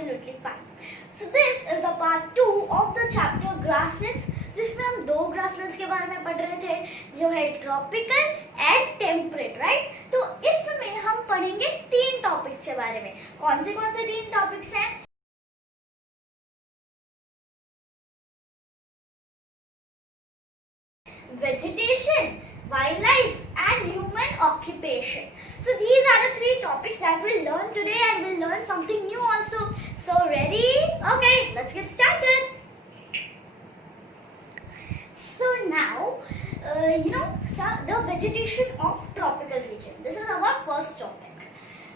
absolutely fine. So this is the part 2 of the chapter grasslands, जिसमें हम दो grasslands के बारे में पढ़ रहे थे, जो है tropical and temperate, right? तो इसमें हम पढ़ेंगे 3 टॉपिक्स के बारे में. कौन से 3 टॉपिक्स हैं? Vegetation, wildlife and human occupation. So these are the 3 topics that we'll learn today, and we'll learn something new also. So ready? Okay, let's get started. So now, the vegetation of tropical region. This is our first topic.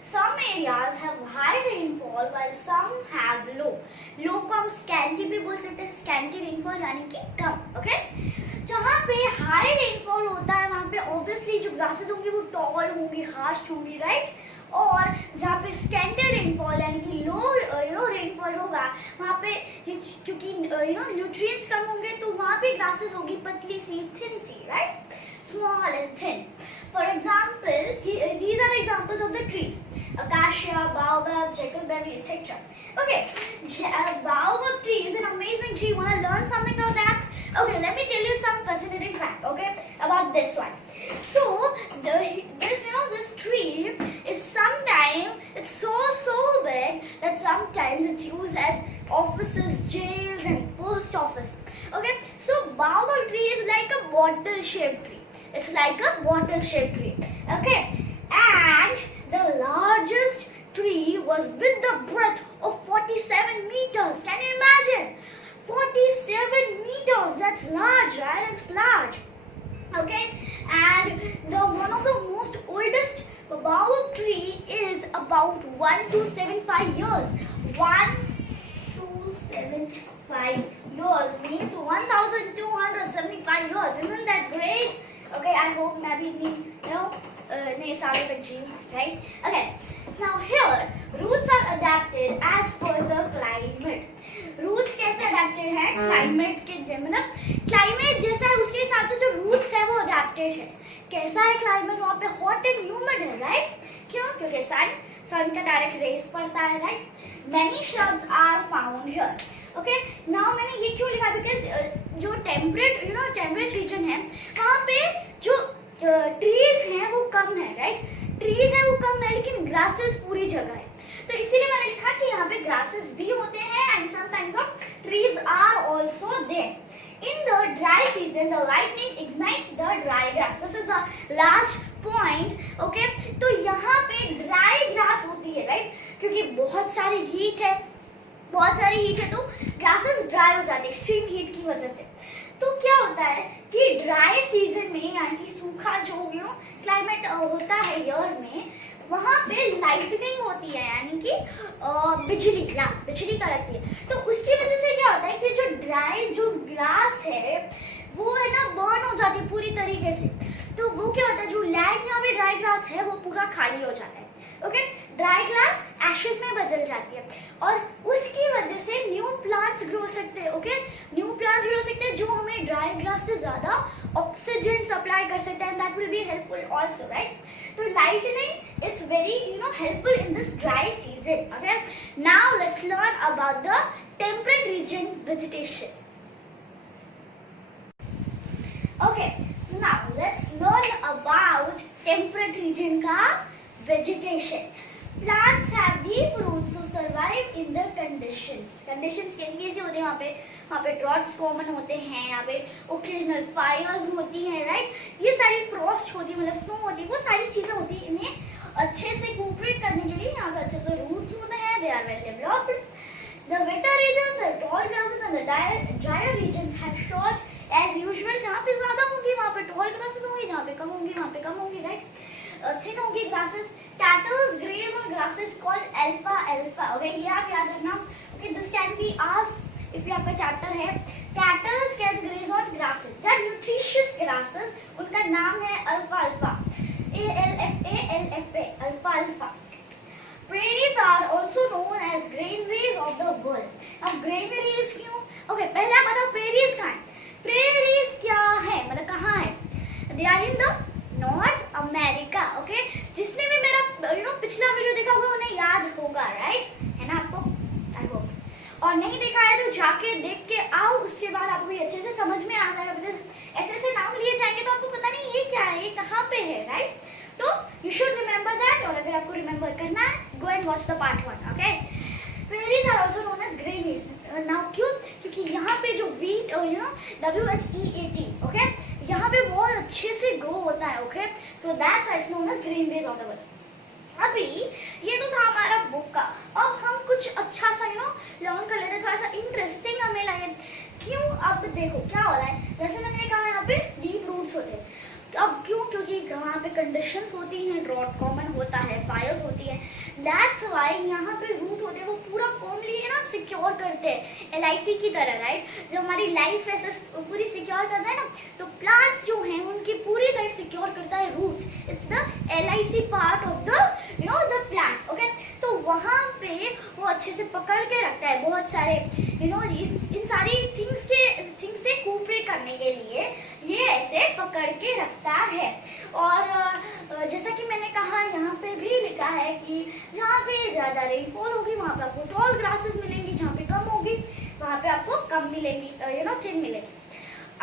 Some areas have high rainfall while some have low. Low को हम scanty भी बोल सकते हैं. Scanty rainfall यानी कि कम. Okay? जहाँ पे हाई रेनफॉल होता है वहाँ पे ऑब्वियसली जो ग्रासेस होंगी वो टॉल होंगी, हार्श होंगी, राइट? और जहाँ पे स्कैंटी रेनफॉल यानी कि लो रेनफॉल होगा वहाँ पे क्योंकि न्यूट्रिएंट्स कम होंगे तो वहाँ पे ग्रासेस होगी पतली सी, थिन सी, right? Small and thin. For example, these are the examples of the trees: acacia, baobab, jackalberry, etc. Okay, baobab tree is an amazing tree. Want to learn something about that? Okay, let me tell you some fascinating fact, okay, about this one. So, this tree is it's so big that sometimes it's used as offices, jails and post office. Okay, so baobab tree is like a bottle-shaped tree. It's like a bottle-shaped tree. Okay, and the largest tree was with the breadth of 47 meters. Can you imagine? 47 meters, that's large, right? It's large. Okay, and one of the most oldest baobab tree is about 1275 years. 1275 years means 1275 years. Isn't that great? Okay, I hope मैं भी नए साल तक जीऊँ, right? Okay, now here roots are adapted as per the climate. Roots कैसे adapted है climate के, मतलब क्लाइमेट जैसा है उसके हिसाब से जो रूट्स है वो अडेप्टेड है. कैसा है क्लाइमेट? वहाँ पे हॉट एंड ह्यूमिड है, राइट? क्यों? क्योंकि सन का डायरेक्ट रेस पड़ता है, right? Many shrubs are found here. Okay, now मैंने ये क्यों लिखा? बिकॉज जो टेम्परेट रीजन है वहाँ पे जो ट्रीज हैं वो कम है, राइट? ट्रीज है वो कम है लेकिन ग्रासेस पूरी जगह है. तो इसीलिए मैंने लिखा कि यहाँ पे ग्रासेस भी होते हैं and some times of trees are also there. In the dry season, the lightning ignites the dry grass. This is the last point. Okay, तो यहाँ पे dry grass होती है, right? क्योंकि बहुत सारी हीट है तो ग्रासेस ड्राई हो जाती है एक्सट्रीम हीट की वजह से. तो क्या होता है कि ड्राई सीजन में यानी कि सूखा जो क्लाइमेट होता है ईयर में, वहाँ पे लाइटनिंग होती है यानी कि बिजली कड़कती है. तो उसकी वजह से क्या होता है कि जो ग्रास है वो है ना बर्न हो जाती है पूरी तरीके से. तो वो क्या होता है, जो लैंड यहाँ पे ड्राई ग्रास है वो पूरा खाली हो जाता है. ओके, ड्राई ग्रास एशेस में बदल जाती है और उसकी वजह से न्यू प्लांट्स ग्रो सकते हैं. ओके, न्यू प्लांट्स ग्रो सकते हैं जो हमें ड्राई ग्रास से ज्यादा ऑक्सीजन सप्लाई कर सकते हैं. That will be helpful also, right? तो lightning it's very helpful in this dry season. Okay, now let's learn about the temperate region vegetation. Okay, so now let's learn about temperate region ka vegetation. Plants have deep roots to survive in the conditions कैसी होती है वहाँ पे droughts common होते हैं, यहाँ पे occasional Fyers होती हैं, राइट? ये सारी फ्रॉस्ट होती है, मतलब स्नो होती है, वो सारी चीजें होती है. इन्हें अच्छे से कोऑपरेट करने के लिए यहाँ पे अच्छे से रूट्स होते हैं. They are well developed. The wetter regions have tall grasses and the dryer regions have short as usual. जहाँ पे ज्यादा होंगी वहाँ पे टॉल ग्रासेस होंगी, जहाँ पे कम होंगी वहाँ पे कम होंगी, राइट? थिन होंगी grasses. Cattles graze on grasses called alfalfa. Okay, ये आप याद रखना. Okay, this can be asked if you आपका चैप्टर है. Cattles can graze on grasses. They are nutritious grasses. उनका नाम है alfalfa. alfalfa. alfalfa. Prairies are also known as granaries of the world. अब granaries क्यों? Okay, पहले आप बताओ prairies कहाँ है? Prairies क्या है? मतलब कहाँ है? They are in the North America. Okay, जिसने भी मेरा पिछला वीडियो देखा होगा उन्हें याद होगा, राइट? है ना आपको? remember करना है, go and watch the part 1. Okay. Prairies are also known as granaries. Now क्यों? क्योंकि यहाँ पे जो wheat WHEAT, okay, यहाँ पे बहुत अच्छे से grow होता है, okay. So that's why it's known as granaries of the world. अभी ये तो था हमारा बुक का. अब हम कुछ अच्छा सा लर्न कर लेते हैं, थोड़ा सा इंटरेस्टिंग हमें लगे. क्यों? अब देखो क्या हो रहा है. जैसे मैंने कहा यहाँ पे डीप रूट्स होते हैं. अब क्यों? क्योंकि वहाँ पे कंडीशंस होती हैं, ड्रॉट कॉमन होता है, फायर्स होती है. दैट्स व्हाई यहाँ पे रूट होते हैं वो पूरा फॉर्मली सिक्योर करते हैं, LIC की तरह, राइट. जब हमारी लाइफ ऐसे पूरी सिक्योर करता है ना, तो प्लांट्स जो हैं उनकी पूरी लाइफ सिक्योर करता है roots. It's the LIC part of the the plant. Okay. तो वहाँ पे वो अच्छे से पकड़ के रखता है बहुत सारे इन सारी थिंग्स से कोऑपरेट करने के लिए ये ऐसे पकड़ के रखता है. और जैसा कि मैंने कहा यहाँ पे भी लिखा है कि जहाँ पे ज़्यादा रेनफॉल होगी वहाँ पे आपको टॉल ग्रासेस मिलेंगी, जहाँ पे कम होगी वहाँ पे आपको कम मिलेगी, थिन मिलेगी.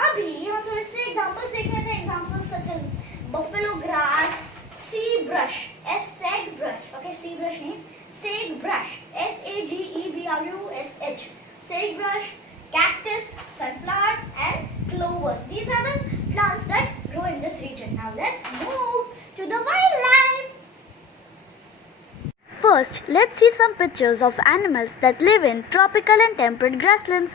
अभी हम थोड़े से एग्जांपल्स देख लेते हैं. Examples such as buffalo grass, sea brush, sage brush, okay, sea brush नहीं, sage brush, SAGEBRUSH, sage brush, cactus, sunflower and clovers. These are the plants that grow in this region. Now let's move to the wildlife. First, let's see some pictures of animals that live in tropical and temperate grasslands.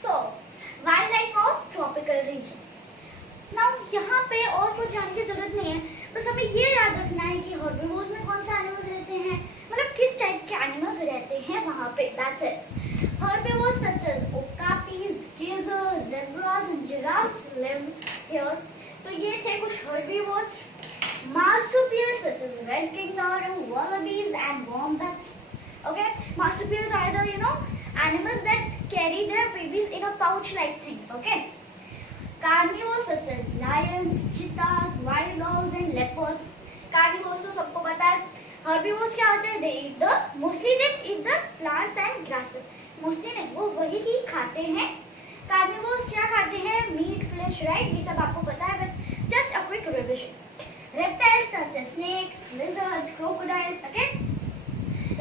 So, wildlife of tropical region. Now यहाँ पे और कुछ जानने की जरूरत नहीं है, बस हमें ये याद रखना है कि हर्बीवोर्स में कौन से एनिमल्स रहते हैं, मतलब किस टाइप के एनिमल्स रहते हैं वहाँ पे. That's it. Herbivores such as okapis, gazelles, zebras and giraffes live here. तो ये थे कुछ herbivores. Marsupials such as red kangaroo, wallabies and wombats. Okay, marsupials are the animals that carry their babies in a pouch-like thing. Okay. Carnivores such as lions, cheetahs, wild dogs and leopards. Carnivores तो सबको पता है. Herbivores क्या होते हैं? Mostly they eat the plants and grasses. Mostly नहीं, वो वही ही खाते हैं. Carnivores क्या खाते हैं? Meat, flesh, right? ये सब आपको पता है, but just a quick revision. Reptiles such as snakes, lizards, crocodiles. Okay.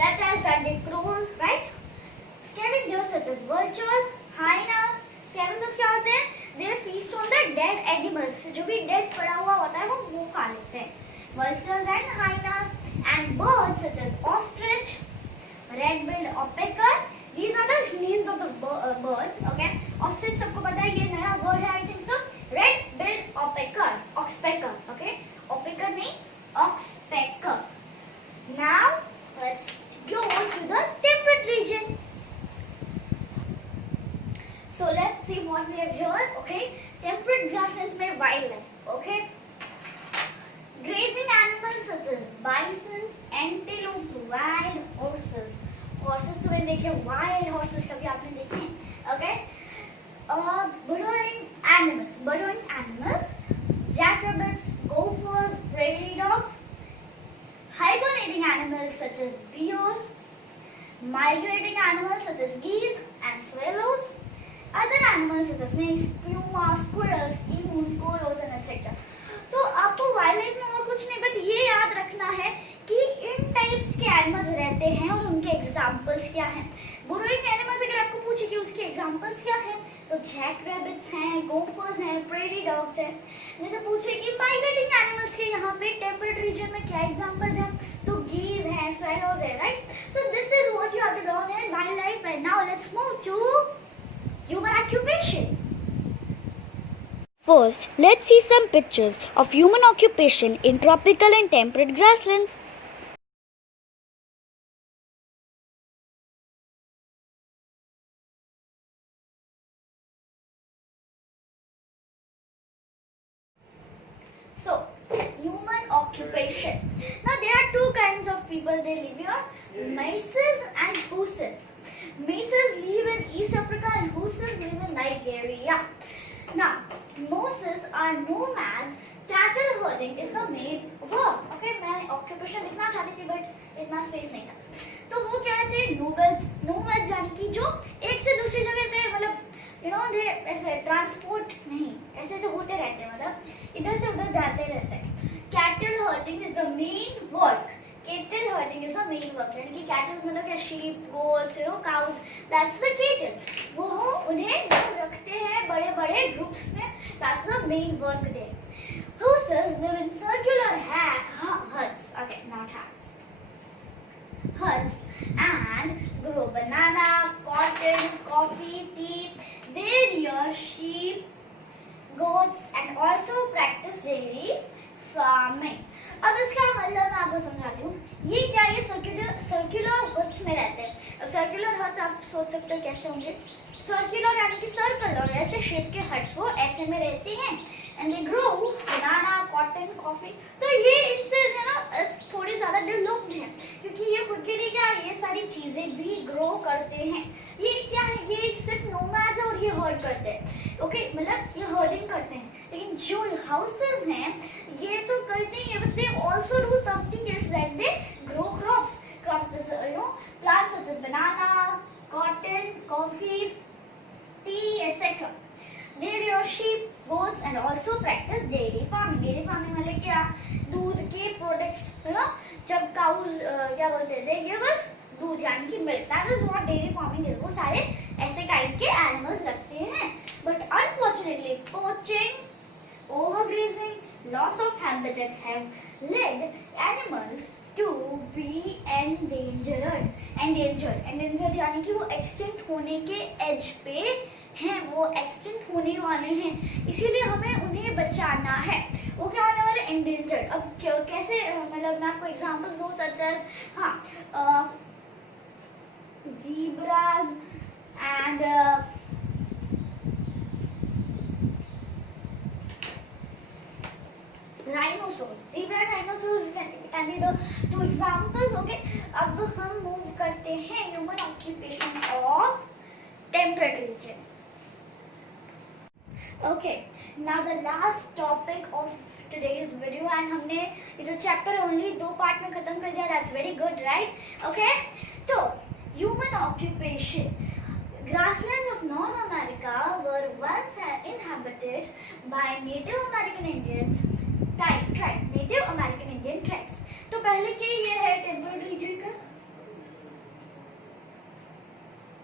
Reptiles that they crawl, right? Scavengers such as vultures, hyenas. Scavengers क्या होते हैं? They feast on the dead animals. जो भी dead पड़ा हुआ होता है वो खा लेते हैं. Vultures and hyenas. And birds such as ostrich, red-billed woodpecker. These are the names of the birds. Okay. Ostrich सबको पता है, ये नया word है I think so. Red-billed woodpecker, oxpecker. Okay. Woodpecker नहीं, oxpecker. Now let's go to the temperate region. So let's see what we have here. Okay, temperate grasslands में wildlife. Okay, grazing animals such as bisons, antelopes, wild horses. Horses तो मैंने देखे, wild horses कभी आपने देखे हैं? Okay, burrowing animals, jackrabbits, gophers, prairie dogs. Hibernating animals such as bears, migrating animals such as geese and swallows. Other animals such as snakes, pumas, squirrels, emus, koalas and etc. तो आपको wild life में और कुछ नहीं, बट ये याद रखना है कि इन टाइप्स के एनिमल्स रहते हैं और उनके एग्जांपल्स क्या हैं. बुरोइंग एनिमल्स अगर आपको पूछे कि उसके एग्जांपल्स क्या हैं, तो जैक रैबिट्स हैं, गोफर्स हैं, प्रेरी डॉग्स हैं. जैसे पूछे कि माइग्रेटिंग एनिमल्स के यहाँ पे टेम्परेट रीजन में क्या एग्जांपल्स हैं, तो गीज हैं, स्वेलोज हैं, right. So this is what you have to learn in wild life. And now let's move to human occupation. First, let's see some pictures of human occupation in tropical and temperate grasslands. So, human occupation. Now, there are two kinds of people they live here, Maces and Hussars. Maces live in East Africa and Hussars live in Nigeria. Now, Moses are nomads cattle herding is the main work. Okay, मैं occupation लिखना चाहती थी but इतना space नहीं था. तो वो क्या थे nomads यानी कि जो एक से दूसरी जगह से मतलब you know they ऐसे ट्रांसपोर्ट नहीं ऐसे ऐसे होते रहते हैं मतलब इधर से उधर जाते रहते हैं. Cattle herding is the main work. Cattle herding is the main work. यानी कि cattle मतलब क्या sheep, goats, you know cows. That's the cattle. वो उन्हें जो रखते हैं बड़े बड़े groups में. That's the main work there. Horses live in circular huts. Okay, not huts. Huts and grow banana, cotton, coffee, tea. They rear sheep, goats, and also practice dairy farming. अब इसका मतलब मैं आपको समझाती हूँ. ये क्या ये सर्कुलर हट्स में रहते हैं. अब सर्कुलर हट्स आप सोच सकते हो कैसे होंगे. सर्कुलर यानी कि सर्कल और ऐसे शेप के हट्स वो ऐसे में रहते हैं. And they grow banana, cotton, coffee. तो ये इनसे है ना थोड़ी ज्यादा डेवलप्ड है क्योंकि ये खुद के लिए क्या ये सारी चीजें भी ग्रो करते हैं. ये क्या है ये सिर्फ नोमैड्स और ये हर्ड करते हैं. ओके मतलब ये हर्डिंग करते हैं. लेकिन जो हाउसेस हैं ये तो करते हैं but they also do something else that they grow crops you know plants such as banana, cotton, coffee, tea, etc. They rear sheep, goats, and also practice dairy farming. Dairy farming मतलब क्या दूध के products, you know जब cows क्या बोलते थे ये बस दूध यानी कि milk. That is what dairy farming is. वो सारे ऐसे kind के animals रखते हैं. But unfortunately, poaching, overgrazing, loss of habitat have led animals to be endangered. Endangered यानी कि वो extinct होने के edge पे हैं. वो extinct होने वाले हैं इसीलिए हमें उन्हें बचाना है. वो क्या होने वाले endangered. अब कैसे मतलब मैं आपको examples दूँ such as हाँ zebras and rhinoceros. Zebra and rhinoceros can be the two examples. Okay. अब हम move करते हैं human occupation of temperate region. Okay. Now the last topic of today's video and हमने इस chapter only 2 part में खत्म कर दिया. That's very good, right? Okay. तो human occupation. Grasslands of North America were once inhabited by Native American Indians. Native American Indian tribes. तो पहले के ये है temperate region का.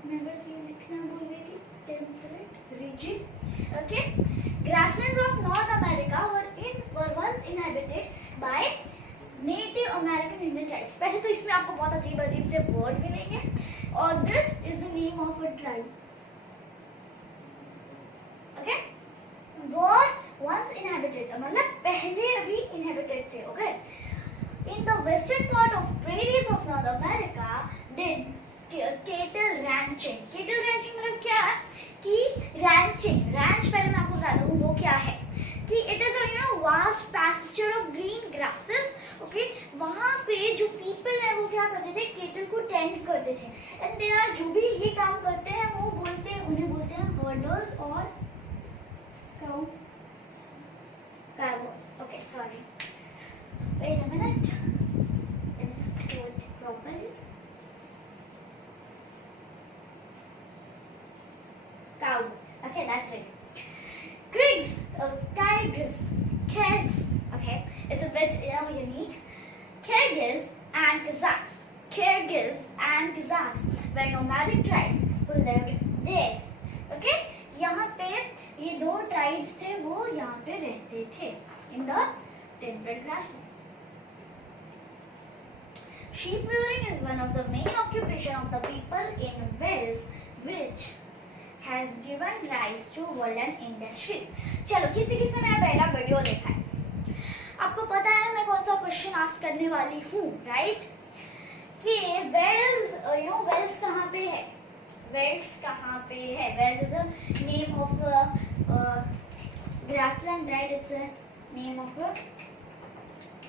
मैं बस ये लिखना भूल गई थी. Temperate region. Okay. Grasslands of North America were once inhabited by Native American Indian tribes. पहले तो इसमें आपको बहुत अजीब से word मिलेंगे. और this is the name of a tribe. Okay. Were once inhabited मतलब पहले अभी inhabited थे. Okay. In the western part of prairies of North America did cattle ranching. Cattle ranching मतलब क्या है कि ranching ranch पहले मैं आपको बताता हूँ वो क्या है कि it is a vast pasture of green grasses. Okay. वहाँ पे जो people है वो क्या करते थे cattle को tend करते थे. And they are जो भी ये काम करते हैं वो उन्हें बोलते हैं herders और cows. Okay, sorry. Wait a minute. Let's do it properly. Cows. Okay, that's it. Tigers. Okay, it's a bit unique. Kyrgyz and Kazakhs were nomadic tribes who lived there. Okay, यहाँ पे ये दो tribes थे वो यहाँ पे रहते थे in the temperate grassland. Sheep rearing is one of the main occupation of the people in Wales, which has given rise to woolen industry. चलो किसने मेरा पहला वीडियो देखा है? आपको पता है मैं कौन सा क्वेश्चन आस्क करने वाली हूँ, राइट? कि वेल्स कहाँ पे है? वेल्स कहाँ पे है? Velds is a name of grassland, right? It's a name of a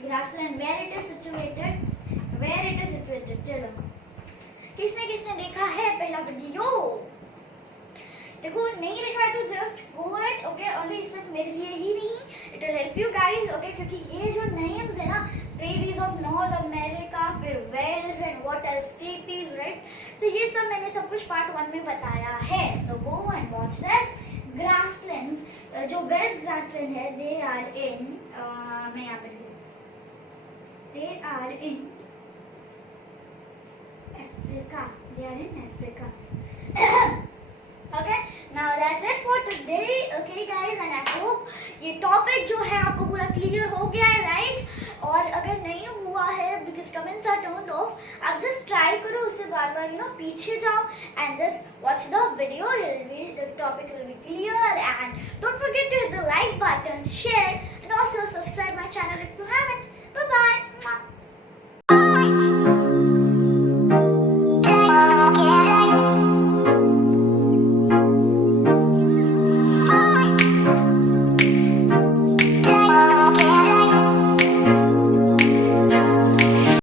grassland. Where it is situated? चलो किसने देखा है पहला वीडियो? देखो नहीं लिखा है तो just go it, okay. Only सिर्फ मेरे लिए ही नहीं, it will help you guys, okay. क्योंकि ये जो नेम्स है ना, प्रेरीज ऑफ नॉर्थ अमेरिका, फिर velds and what else, steppes, right. तो ये सब मैंने सब कुछ पार्ट 1 में बताया है, so go and watch that. Grasslands, जो वेस्ट ग्रासलैंड है, दे आर इन, मैं यहाँ पे they are in Africa, they are in Africa. Okay, now that's it for today, okay guys, and I hope ये टॉपिक जो है आपको पूरा क्लियर हो गया है, राइट। और अगर नहीं हुआ है, because comments are turned off, आप जस्ट ट्राई करो, उससे बार बार पीछे जाओ and just watch the video, the topic will be clear, and don't forget to hit the like button, share, and also subscribe my channel if you haven't. Bye bye.